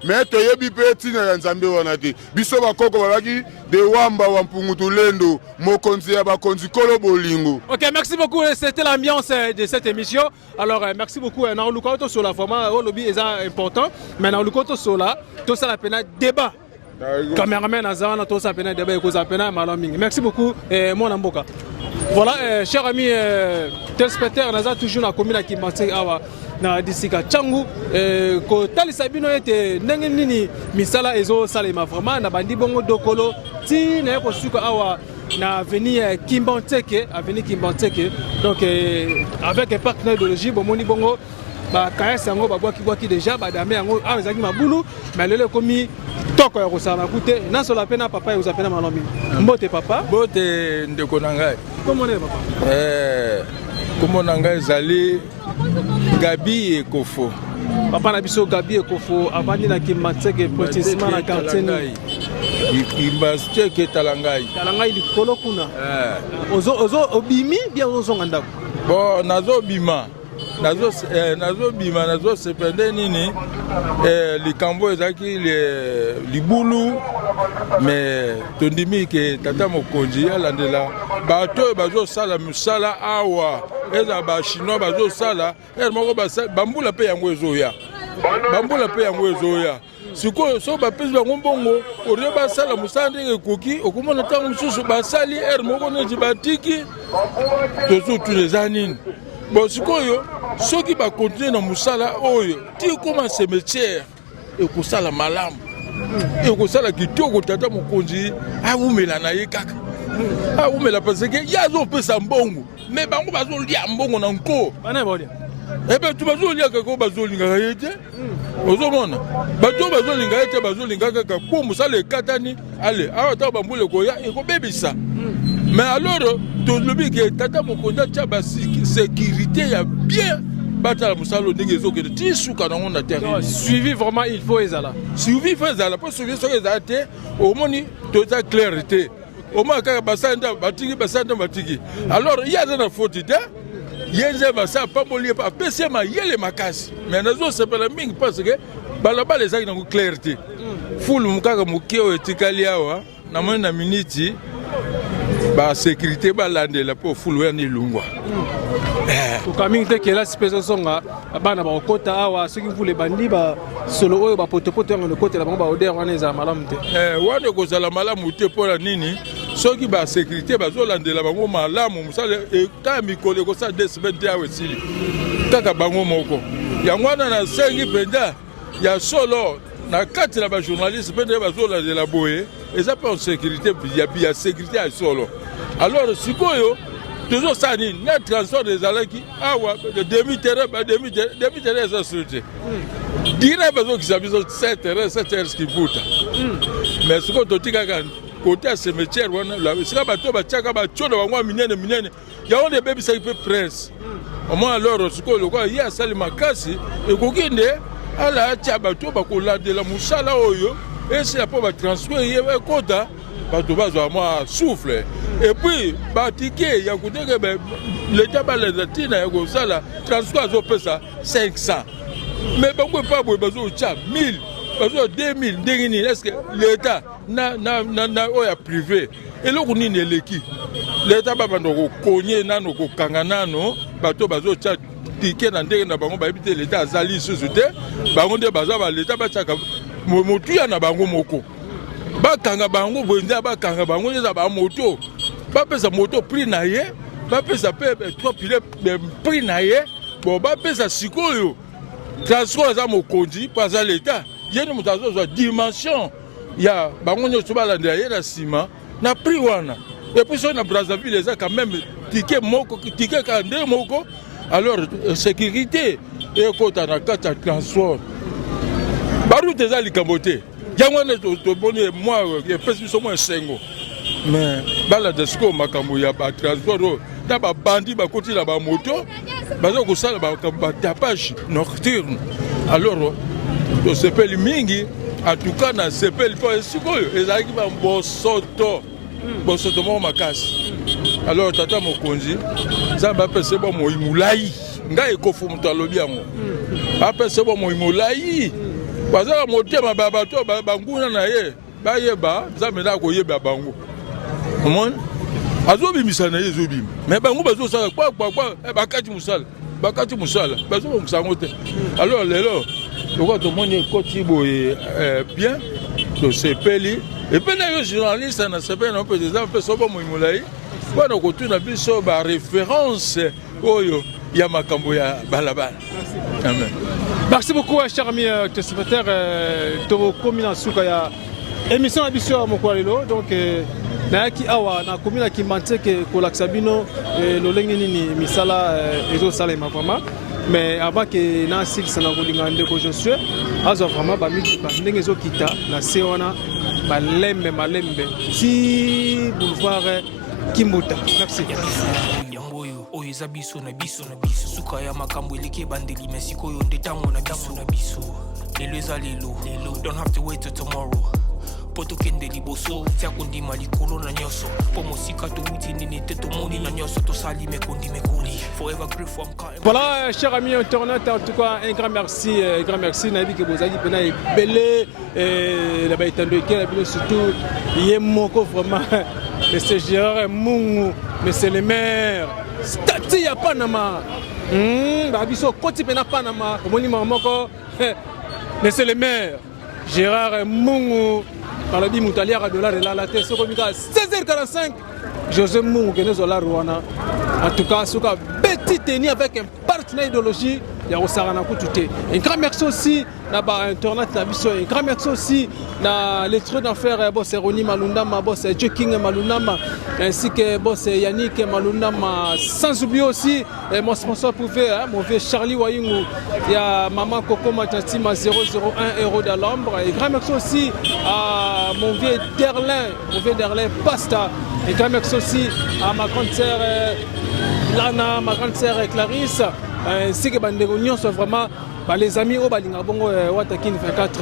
me toyebi mpe ntina ya nzambe wana te biso bakoko balaki de wamba wa mpungutu lendo mokonzi ya bakonzi kolo bolingo. Ok, merci beaucoup, c'était l'ambiance de cette émission. Alors merci beaucoup, na oluka to sola vraiment au lobby est important mais na oluka to sola to ça la peine débat cameraman azana to ça peine débat ko ça peine malamingi. Merci beaucoup mon amboka. Voilà, chers amis téléspectateurs, nous avons toujours la commune qui m'a na disika changu ko talisa bino ete ndenge nini misala ezo salema vraiment na bandi bongo dokolo ti na ko suka awa na avenue Kimbanteke donc avec un partenaire idéologique bomoni bongo ba kayasa yango babwaki déjà badame yango awa ezaki mabulu mais lelo komi toko ya kosala kute na sola pena papa ezo pena malomi mbote papa mbote ndeko na ngai comment est papa comment na ngai ezali Gabi Ekofo papa na biso Gabi Ekofo avandi na Kimbanteke précisément na quartier Kimbanteke talangai likolo kuna ozo obimi bien ozonga ndako bon nazobima sepende nini likambo ezaki libulu mais tondimi ke tata mokonzi alandela bato bazosala misala awa eza bachinois bazosala moko bambula mpe yango ezoya sikoyo so bapesi bango mbongo orie basala mosala ndenge ekoki okomona ntango mosusu basali moko neti batiki tozotuna eza nini bon sikoyo soki bakontinue na mosala oyo ti ekoma cimetière ekosala malamu ekosala kitoko tata mokonzi awumela na ye kaka awumela parce que ye azopesa mbongo mais bango bazolia mbongo na nko bato bazolia kaka bazolingaka ye te ozomona bato bazolinga ye te bazolinga kaka po mosala ekatani ale awa ntango bambula ekoya ekobebisa mais alors tolobi ke tata mokonzi atia basécurité ya bien batala mosala ndenge ezokende ti suka nango na terrain suivi vraiment il faut ezala mpo suivi soki ezala te omoni toza claire te omona kaka basala nde batiki alors ye aza na faute te ye nze basala pamboli ye apesi ye mayele makasi mais nazosepela mingi parce que balabala ezalaki nango claire te fulu kaka moke oyo etikali awa namoni na miniti basécurité balandela mpo fulu wana elungwa tokamingi te kela sipesa songa bana bakokota awa soki mvula ebandi basolo oyo bapotopoto yango ekotela bango baodere wana ezala malamu te wana ekozala malamu te mpona nini soki basécurité bazolandela bango malamu mosala kaka mikolo ekosala 2 semaines te awa esili kaka bango moko yango wana nasengi mpenza ya solo na kati na bajournaliste mpe nde bazolandela boye eza mpe sécurité ya sécurité ya solo alors sikoyo tozosala nini na transport ezalaki awa demi-terrain eza solo te dina bazokisa biso 7 heures kiputa mais sikoyo totikaka kote ya cimetière wana esika bato batiaka bationo bango ya minene yango nde ebebisaki mpe prince omona alors sikoyo lokola ye asali makasi ekoki nde ala atia bato bakolandela mosala oyo esila mpo batransport ye ekota bato bazwa mwa souffle et puis batike ya kuteke l'état baleza ntina ya kosala transport azopesa 500 mais bango epa boye bazotya 1000 bazwa 2000 ndenge nini estce l'état na oyo ya privé eloko nini eleki l'état babanda kokonye nano kokanga nano bato bazotya tike na ndenge na bango bayebi te l'état azali lisusu te bango nde baza ba l'état batyaka motuya na bango moko bakanga bango bwenza bakanga bango eza bamoto bapesa moto prix na ye bapesa pe 3 pilote prix na ye bon bapesa sikoyo transport eza mokonzi po aza l'état ye ni moto azozwa dimension ya bango nyonso balandela ye na nsima na prix wana epuis soki na Brazzaville eza quand même tike moko tike kaka nde moko alors sécurité ekota na kati ya transport baroute eza likambo te yango wana toboni mwa epesi biso mwa esengo mais balanda sikoyo makambo ya batransport oyo na babandi bakoti na bamoto baza kosala batapage nocturne alors tosepeli mingi en tout cas na sepeli mpo sikoyo ezalaki bosoto moko makasi alors tata mokonzi nzambe apesa bo moi molai ngai ekofu moto alobi yango apesa bo moi molai bazala motema bato banguna na ye bayeba nzambe na koyeba bango omoni azobimisa na ye ezobima mais bango bazosala kwa bakati mosala bazobongisa yango te alors lelo lokwa tomoni ekoti boye bien tosepeli epe na yo journaliste na sepeli na mpe eza mpe sobo moi molai wana kotuna biso baréférence oyo ya makambo ya balabala. Amen. Merci beaucoup, cher ami téléspectateur. Toro Komina Soukaya. Émission Abissou Mokwalelo. Donc, Nayaki Awa, na Komina qui manque que Kolaksabino, Lolengini, Misala, Ezo Salema, vraiment. Mais avant que Nasik Sanagolingande, que je suis, Azo vraiment, Nengezo Kita, na Seona, Malembe, si boulevard Kimbuta. Merci. Oyo biso na biso suka ya makambo eleke bandeli mesiko yo ndetango na biso lelo eza lelo don't have to wait till tomorrow poto kende liboso tia kondima likolo na nyoso po mosika to wuti nini te tomoni na nyoso to sali mekondi mekoli forever grateful. Voilà, chers amis internautes, en tout cas un grand merci na biki bozali pena belé la baitando ke la bilo surtout yemoko vraiment c'est Gérard Mungu mais c'est le maire Stati ya Panama. Babiso koti pena Panama. Omoni mamoko. Mais c'est le maire. Gérard Mungu. Malabi Moutaliara dollar et la tête. Sokomika 16h45. José Mungu Kenezola Rwanda. En tout cas, Soka petit teni avec un partenaire idéologie. Il y a Osarana Koututé. Un grand merci aussi na ba internet na biso. Un grand merci aussi na lettre d'affaires boss Roni Malundama, boss Joking Malundama, ainsi que boss Yannick Malundama. Sans oublier aussi mon sponsor privé, mon vieux Charlie Wayingu. Il y a maman Coco Matastima 001 € de l'ombre. Un grand merci aussi à mon vieux Derlin Pasta. Un grand merci aussi à ma grande sœur Lana, ma grande sœur Clarisse. Ainsi que Bandegonion sont vraiment les amis au Balinga Bongo Watakin 24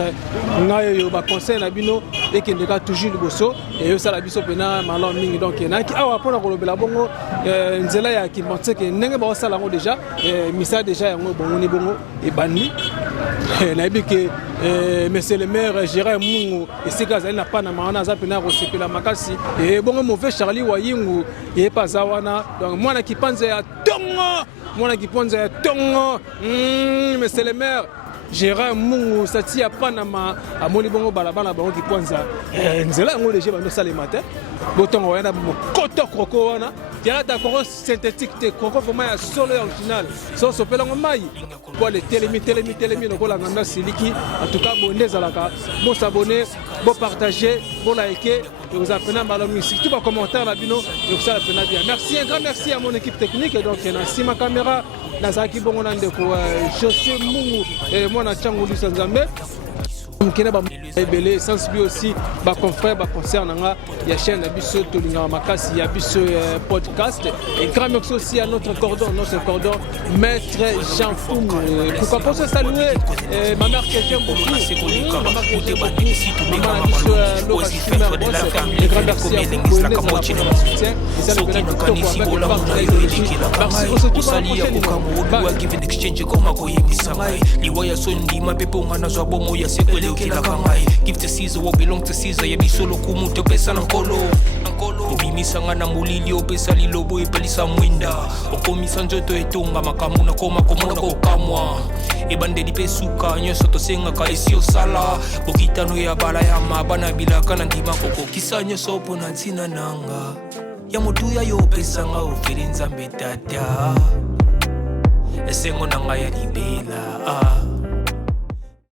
Nayo conseil Nabino et qui n'est toujours le bosso et ça la biso pena malon mingi donc naki awa pona ko lobela bongo nzela ya ki monte que ndenge ba sala ngo déjà misa déjà yango bongo ni bongo et bani na biki monsieur le maire Gérard Mungu et c'est gaz na pana maana za pena ko sepela makasi et bongo mauvais Charlie Wayingu et pas zawana donc moi na ki panze ya tongo moi qui pense à Tongo, mais c'est le maire Gérard Mungu, Sati à Panama, à Monibongo Balabala, qui pense à Nzela, on les gens ça les matins. Boton, on a mon coton croco, on a d'accord synthétique, croco pour moi, solo original, sans se peler en maille. Pour les télémis, on a un siliki, en tout cas, bon, Nezalaka, bon s'abonner, bon partager, bon liker. Vous appelez Malom, si tu vas commenter la bino, donc ça la bien. Merci, un grand merci à mon équipe technique. Donc, il y a si ma caméra, Nazaki Bongonande, José Mungu, et moi, Nachangou Sanzambe. ebele sensibiliser aussi ba confrères ba concernant ya chaîne Abisso Tolinga Makasi ya Abisso podcast et grand merci aussi à notre cordon maître Jean Foum. Pourquoi pas saluer ma mère qui aime beaucoup maman Abisso Laura Schumer boss et grand merci à vous pour les soutien et ça le bénéfice merci aussi tout ça give exchange koma koyebisa ngai liwa ya sondi mapepo ngana zwa bomo ya sekwelekelaka ngai give to Caesar what belong to Caesar yebiso lokumu topesa na nkolo obimisa nga na molili opesa lilobo epelisa mwinda okomisa nzoto etonga makamu na koma komona kokamwa ebandeli mpe suka nyonso tosengaka esi osala bokitano ya bala ya mabana bilaka na ndima kokokisa nyonso mpo na ntina nanga ya motuya yo opesanga ofeli nzambe tata esengo na ngai ya libela